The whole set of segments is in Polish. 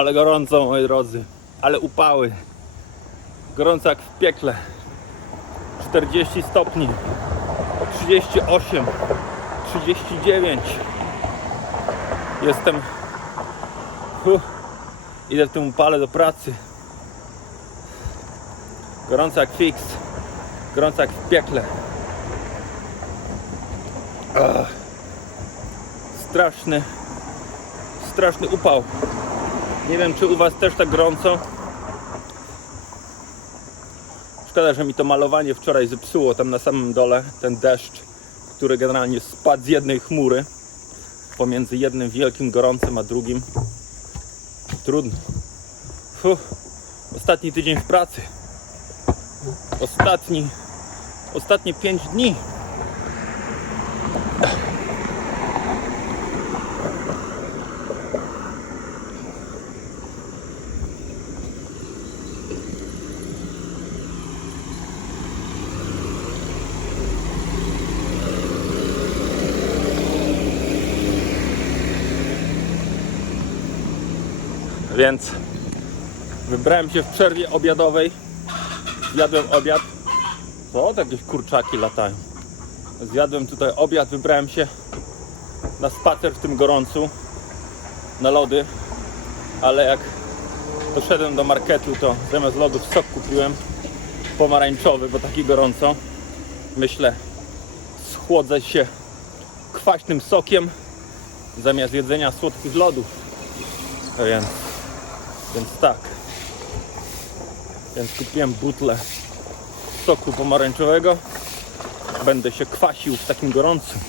Ale gorąco, moi drodzy. Ale upały. Gorąco jak w piekle. 40 stopni. 38. 39. Jestem. Idę w tym upale do pracy. Gorąco jak fix. Gorąco jak w piekle. Ach. Straszny, straszny upał. Nie wiem, czy u Was też tak gorąco. Szkoda, że mi to malowanie wczoraj zepsuło tam na samym dole. Ten deszcz, który generalnie spadł z jednej chmury pomiędzy jednym wielkim gorącym a drugim. Trudno. Fuh. Ostatni tydzień w pracy. Ostatni, ostatnie 5 dni. Więc wybrałem się w przerwie obiadowej. Zjadłem obiad. Co? To jakieś kurczaki latają. Zjadłem tutaj obiad, wybrałem się na spacer w tym gorącu, na lody, ale jak doszedłem do marketu, to zamiast lodów sok kupiłem pomarańczowy, bo taki gorąco. Myślę, schłodzę się kwaśnym sokiem zamiast jedzenia słodkich lodów. Więc, więc tak. Więc kupiłem butlę soku pomarańczowego. Będę się kwasił w takim gorącym.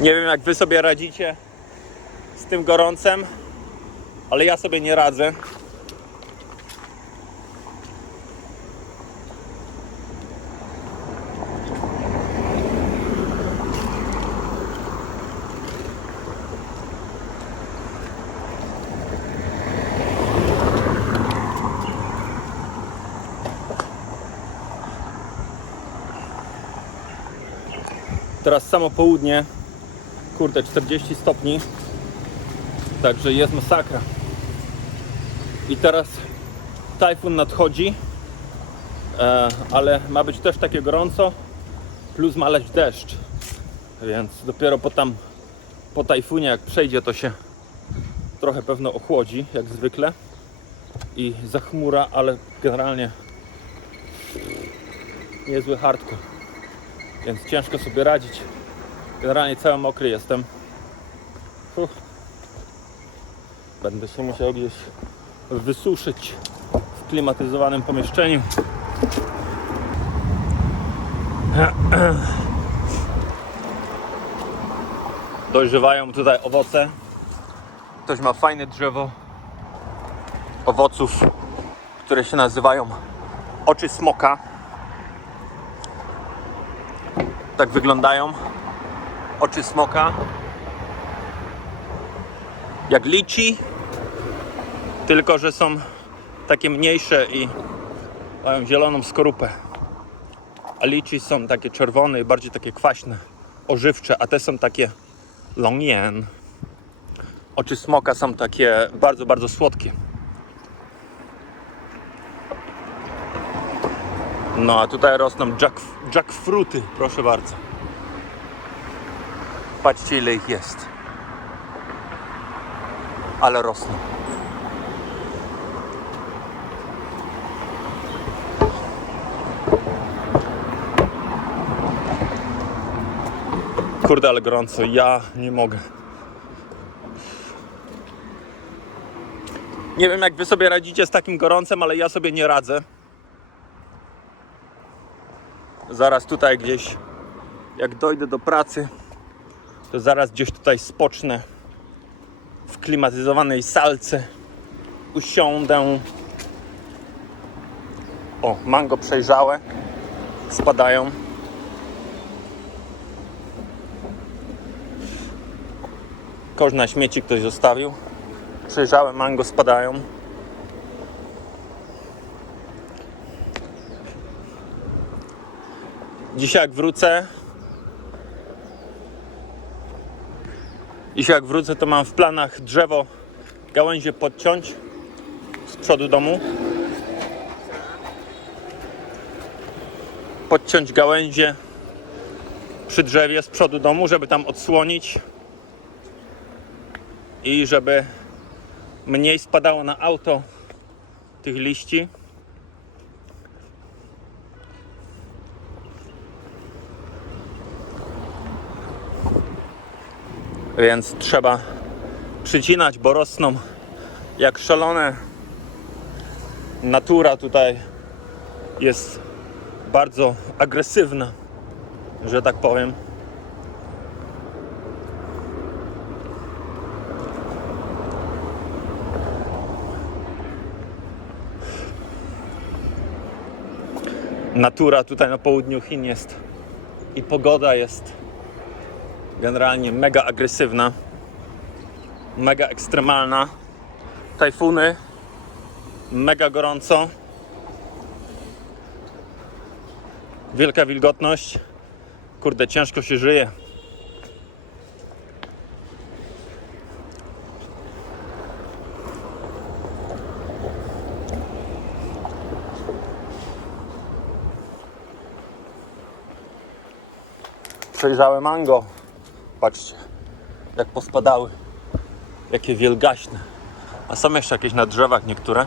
Nie wiem jak wy sobie radzicie z tym gorącem, ale ja sobie nie radzę. Teraz samo południe, kurde 40 stopni, także jest masakra. I teraz tajfun nadchodzi, e, ale ma być też takie gorąco, plus ma leć deszcz, więc dopiero po tam, po tajfunie jak przejdzie to się trochę pewno ochłodzi, jak zwykle. I zachmura, ale generalnie niezły hardcore więc ciężko sobie radzić. Generalnie cały mokry jestem. Będę się musiał gdzieś wysuszyć w klimatyzowanym pomieszczeniu. Dojrzewają tutaj owoce. Ktoś ma fajne drzewo owoców, które się nazywają oczy smoka. Tak wyglądają oczy smoka. Jak lici, tylko że są takie mniejsze i mają zieloną skorupę. A lici są takie czerwone i bardziej takie kwaśne, ożywcze, a te są takie longyen. Oczy smoka są takie bardzo, bardzo słodkie. No a tutaj rosną jack, jackfruty, proszę bardzo. Patrzcie ile ich jest. Ale rosną. Kurde, ale gorąco. Ja nie mogę. Nie wiem, jak wy sobie radzicie z takim gorącem, ale ja sobie nie radzę. Zaraz tutaj gdzieś, jak dojdę do pracy, to zaraz gdzieś tutaj spocznę w klimatyzowanej salce. Usiądę. O, mango przejrzałe. Spadają. Kosz na śmieci ktoś zostawił. Przejrzałe mango spadają. Dzisiaj jak wrócę, Jeśli jak wrócę, to mam w planach drzewo, gałęzie podciąć z przodu domu. Podciąć gałęzie przy drzewie z przodu domu, żeby tam odsłonić i żeby mniej spadało na auto tych liści. Więc trzeba przycinać, bo rosną jak szalone. Natura tutaj jest bardzo agresywna, że tak powiem. Natura tutaj na południu Chin jest i pogoda jest generalnie mega agresywna, mega ekstremalna. Tajfuny, mega gorąco, wielka wilgotność. Kurde, ciężko się żyje. Przejrzałe mango. Patrzcie, jak pospadały. Jakie wielgaśne. A są jeszcze jakieś na drzewach niektóre.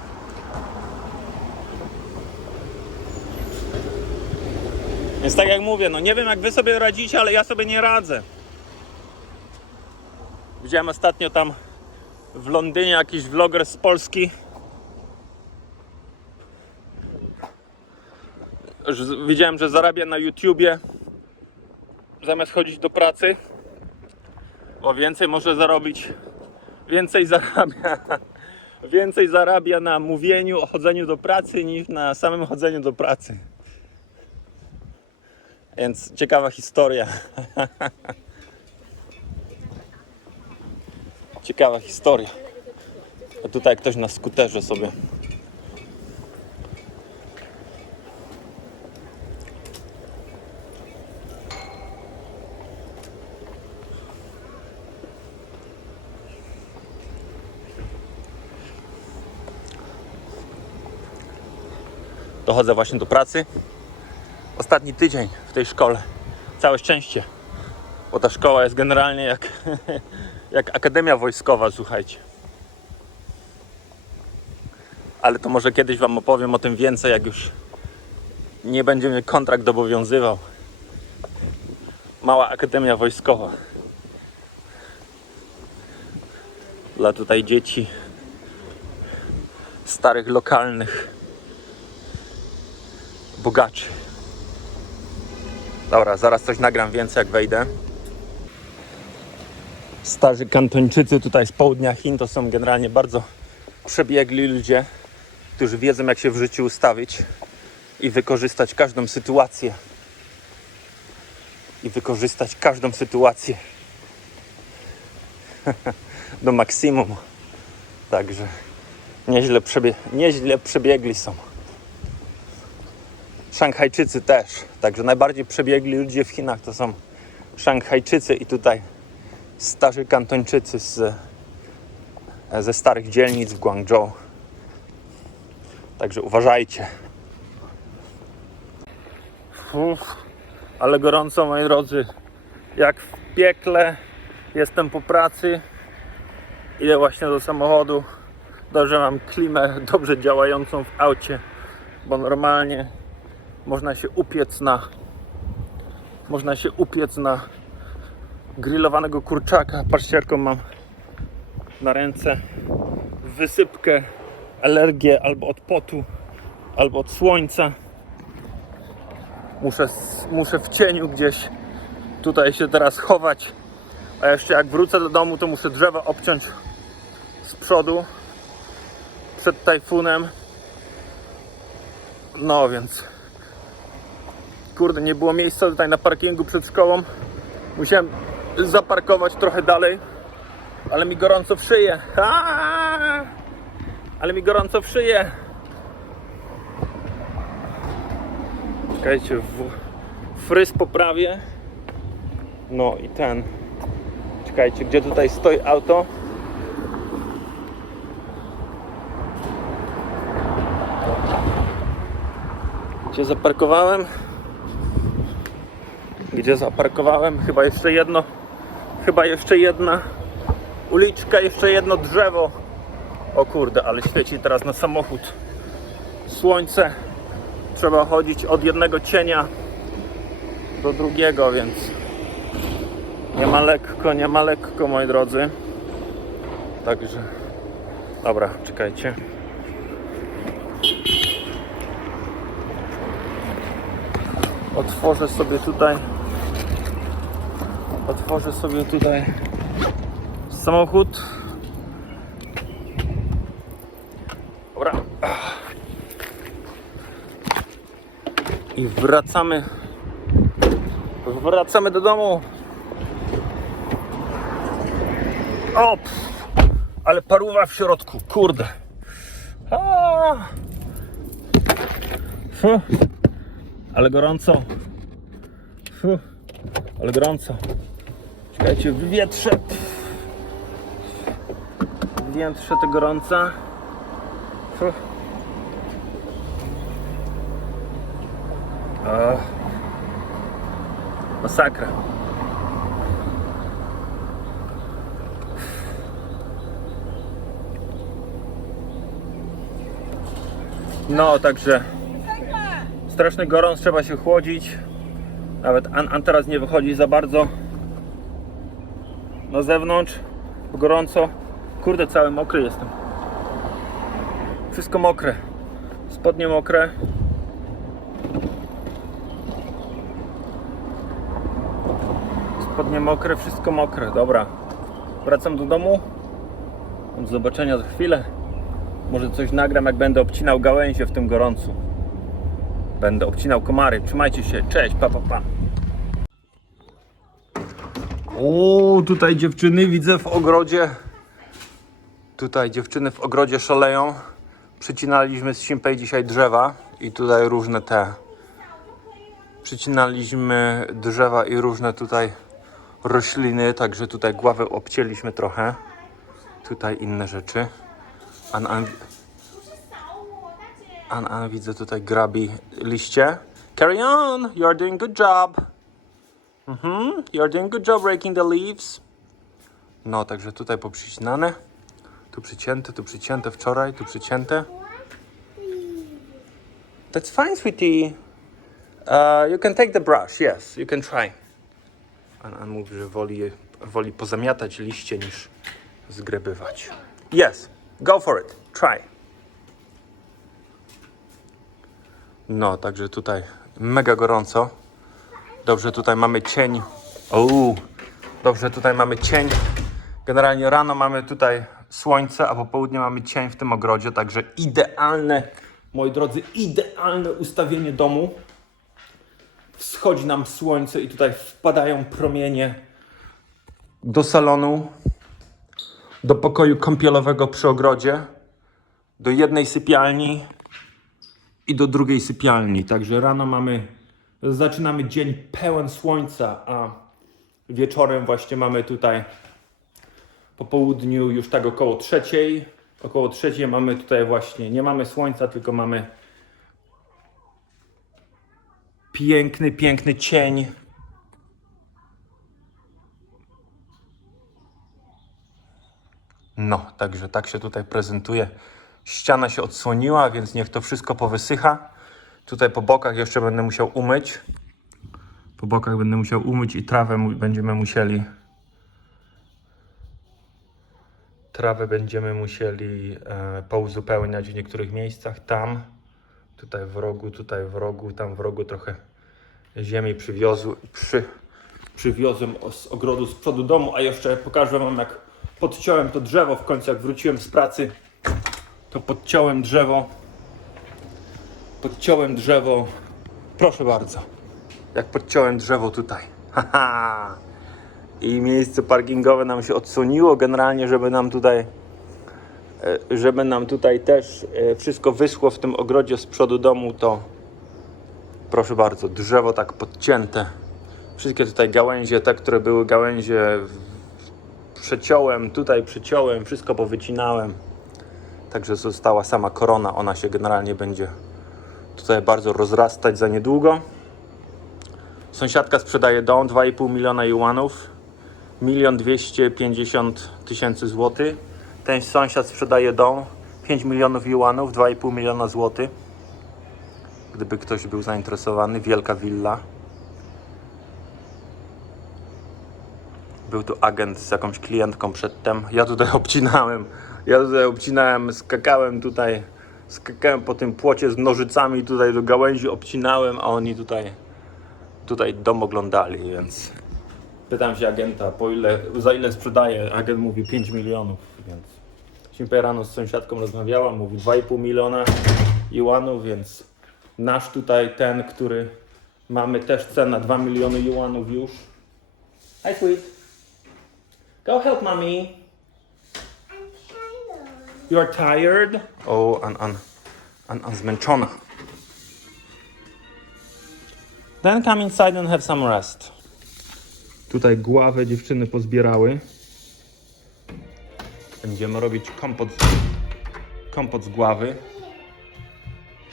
Więc tak jak mówię, no nie wiem jak wy sobie radzicie, ale ja sobie nie radzę. Widziałem ostatnio tam w Londynie jakiś vloger z Polski. Widziałem, że zarabia na YouTubie zamiast chodzić do pracy. O więcej może zarobić. Więcej zarabia. Więcej zarabia na mówieniu o chodzeniu do pracy niż na samym chodzeniu do pracy. Więc ciekawa historia. Ciekawa historia. A tutaj ktoś na skuterze sobie. Dochodzę właśnie do pracy. Ostatni tydzień w tej szkole. Całe szczęście. Bo ta szkoła jest generalnie jak, jak akademia wojskowa, słuchajcie. Ale to może kiedyś Wam opowiem o tym więcej, jak już nie będzie mnie kontrakt obowiązywał. Mała akademia wojskowa. Dla tutaj dzieci starych, lokalnych bogaczy. Dobra, zaraz coś nagram więcej jak wejdę. Starzy kantończycy tutaj z południa Chin to są generalnie bardzo przebiegli ludzie, którzy wiedzą jak się w życiu ustawić i wykorzystać każdą sytuację. I wykorzystać każdą sytuację do maksimum. Także nieźle, przebie- nieźle przebiegli są. Szanghajczycy też. Także najbardziej przebiegli ludzie w Chinach to są Szanghajczycy i tutaj starzy kantończycy z, ze starych dzielnic w Guangzhou. Także uważajcie. Uff, ale gorąco moi drodzy. Jak w piekle jestem po pracy. Idę właśnie do samochodu. Dobrze mam klimę dobrze działającą w aucie, bo normalnie można się upiec na można się upiec na grillowanego kurczaka. Patrzcie jaką mam na ręce wysypkę, alergię albo od potu, albo od słońca. Muszę, muszę w cieniu gdzieś tutaj się teraz chować. A jeszcze jak wrócę do domu, to muszę drzewa obciąć z przodu przed tajfunem. No więc kurde, nie było miejsca tutaj na parkingu przed szkołą. Musiałem zaparkować trochę dalej, ale mi gorąco w szyję. Ale mi gorąco w szyję. Czekajcie, w, fryz poprawię. No i ten. Czekajcie, gdzie tutaj stoi auto? Gdzie zaparkowałem? Gdzie zaparkowałem? Chyba jeszcze jedno. Chyba jeszcze jedna uliczka, jeszcze jedno drzewo. O kurde, ale świeci teraz na samochód. Słońce. Trzeba chodzić od jednego cienia do drugiego, więc nie ma lekko, nie ma lekko, moi drodzy. Także, dobra, czekajcie. Otworzę sobie tutaj. Otworzę sobie tutaj samochód. Dobra. I wracamy. Wracamy do domu. O! ale paruwa w środku, kurde. A. Fu. Ale gorąco. Fu. Ale gorąco. Czekajcie, wywietrze. Wywietrze te gorąca. Masakra. No, także straszny gorąc, trzeba się chłodzić. Nawet An, An teraz nie wychodzi za bardzo na zewnątrz, gorąco. Kurde, cały mokry jestem. Wszystko mokre. Spodnie mokre. Spodnie mokre, wszystko mokre. Dobra. Wracam do domu. Do zobaczenia za chwilę. Może coś nagram, jak będę obcinał gałęzie w tym gorącu. Będę obcinał komary. Trzymajcie się. Cześć, pa, pa, pa. O, tutaj dziewczyny widzę w ogrodzie. Tutaj dziewczyny w ogrodzie szaleją. Przycinaliśmy z Simpej dzisiaj drzewa i tutaj różne te. Przycinaliśmy drzewa i różne tutaj rośliny, także tutaj głowę obcięliśmy trochę. Tutaj inne rzeczy. An, an, an, an widzę tutaj grabi liście. Carry on, you are doing good job. Mhm, you are doing good job raking the leaves. No, także tutaj poprzycinane. Tu przycięte, tu przycięte wczoraj, tu przycięte. That's fine, sweetie. Uh, you can take the brush, yes, you can try. An, an mówi, że woli, woli pozamiatać liście niż zgrebywać. Yes, go for it, try. No, także tutaj mega gorąco. Dobrze, tutaj mamy cień. Uuu, dobrze, tutaj mamy cień. Generalnie rano mamy tutaj słońce, a po południu mamy cień w tym ogrodzie, także idealne, moi drodzy, idealne ustawienie domu. Wschodzi nam słońce i tutaj wpadają promienie do salonu, do pokoju kąpielowego przy ogrodzie, do jednej sypialni i do drugiej sypialni. Także rano mamy, zaczynamy dzień pełen słońca, a wieczorem właśnie mamy tutaj po południu już tak około trzeciej. Około trzeciej mamy tutaj właśnie, nie mamy słońca, tylko mamy piękny, piękny cień. No, także tak się tutaj prezentuje. Ściana się odsłoniła, więc niech to wszystko powysycha. Tutaj po bokach jeszcze będę musiał umyć. Po bokach będę musiał umyć i trawę będziemy musieli. Trawę będziemy musieli e, pouzupełniać w niektórych miejscach. Tam, tutaj w rogu, tutaj w rogu, tam w rogu trochę ziemi przywiozł, przy, przywiozłem z ogrodu z przodu domu, a jeszcze pokażę wam jak podciąłem to drzewo w końcu jak wróciłem z pracy to podciąłem drzewo podciąłem drzewo proszę bardzo jak podciąłem drzewo tutaj haha i miejsce parkingowe nam się odsłoniło generalnie żeby nam tutaj e, żeby nam tutaj też e, wszystko wyschło w tym ogrodzie z przodu domu to proszę bardzo drzewo tak podcięte wszystkie tutaj gałęzie te które były gałęzie przeciąłem, tutaj przyciąłem, wszystko powycinałem. Także została sama korona. Ona się generalnie będzie tutaj bardzo rozrastać za niedługo. Sąsiadka sprzedaje dom 2,5 miliona juanów, milion 250 tysięcy złotych. Ten sąsiad sprzedaje dom 5 milionów juanów, 2,5 miliona złotych. Gdyby ktoś był zainteresowany, wielka willa. Był tu agent z jakąś klientką przedtem. Ja tutaj obcinałem. Ja tutaj obcinałem, skakałem tutaj, skakałem po tym płocie z nożycami tutaj do gałęzi, obcinałem, a oni tutaj, tutaj dom oglądali, więc pytam się agenta, po ile, za ile sprzedaje. Agent mówi 5 milionów, więc dzisiaj rano z sąsiadką rozmawiałam, mówi 2,5 miliona juanów, więc nasz tutaj ten, który mamy też cena 2 miliony juanów już. Hi sweet. Go help mommy. You are tired? O, an, an, an, an zmęczona. Then come inside and have some rest. Tutaj gławę dziewczyny pozbierały. Będziemy robić kompot, kompot z gławy.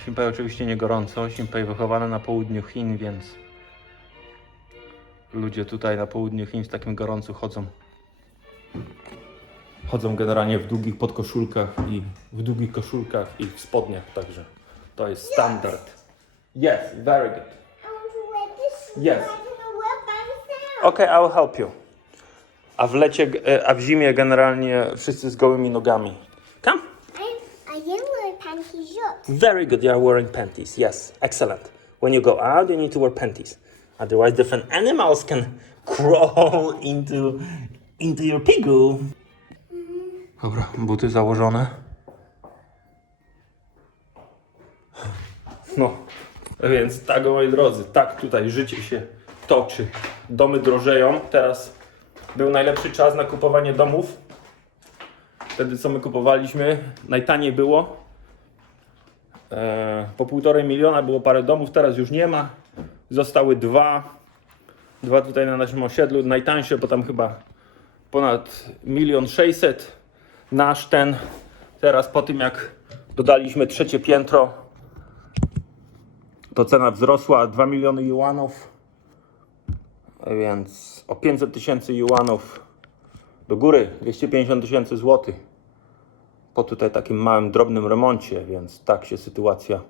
Simpej oczywiście nie gorąco. Simpej wychowana na południu Chin, więc ludzie tutaj na południu Chin w takim gorącu chodzą. Chodzą generalnie w długich podkoszulkach i w długich koszulkach i w spodniach, także to jest standard. Yes, very good. I want to wear this. Yes. I where by myself. Okay, I will help you. A w lecie, e, a w zimie generalnie wszyscy z gołymi nogami. Come. I, I didn't wear panty shorts. Very good, you are wearing panties. Yes, excellent. When you go out, you need to wear panties. Otherwise, different animals can crawl into, into your pigu. Dobra, buty założone. No, więc tak, moi drodzy, tak tutaj życie się toczy. Domy drożeją. Teraz był najlepszy czas na kupowanie domów. Wtedy, co my kupowaliśmy, najtaniej było. E, po półtorej miliona było parę domów, teraz już nie ma. Zostały dwa. Dwa tutaj na naszym osiedlu. Najtańsze, bo tam chyba ponad milion sześćset. Nasz ten, teraz po tym jak dodaliśmy trzecie piętro, to cena wzrosła 2 miliony juanów. Więc o 500 tysięcy juanów do góry, 250 tysięcy złotych po tutaj takim małym, drobnym remoncie, więc tak się sytuacja,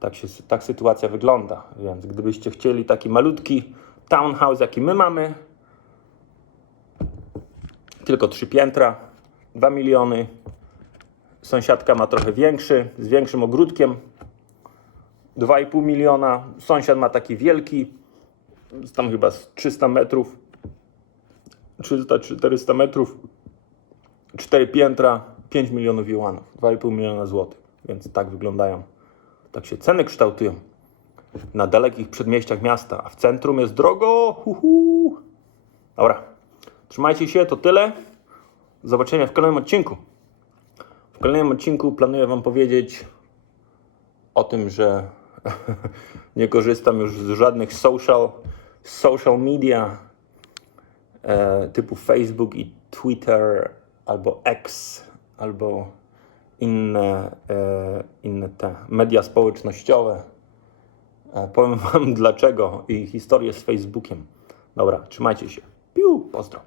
tak się, tak sytuacja wygląda. Więc gdybyście chcieli taki malutki townhouse, jaki my mamy, tylko trzy piętra, 2 miliony. Sąsiadka ma trochę większy, z większym ogródkiem, 2,5 miliona. Sąsiad ma taki wielki, tam chyba z 300 metrów, 300-400 metrów, 4 piętra, 5 milionów juanów, 2,5 miliona złotych. Więc tak wyglądają. Tak się ceny kształtują na dalekich przedmieściach miasta, a w centrum jest drogo. Huhu. Dobra, trzymajcie się, to tyle. Zobaczenia w kolejnym odcinku. W kolejnym odcinku planuję Wam powiedzieć o tym, że nie korzystam już z żadnych social, social media e, typu Facebook i Twitter albo X albo inne, e, inne te media społecznościowe. E, powiem Wam dlaczego i historię z Facebookiem. Dobra, trzymajcie się. Piu, pozdro.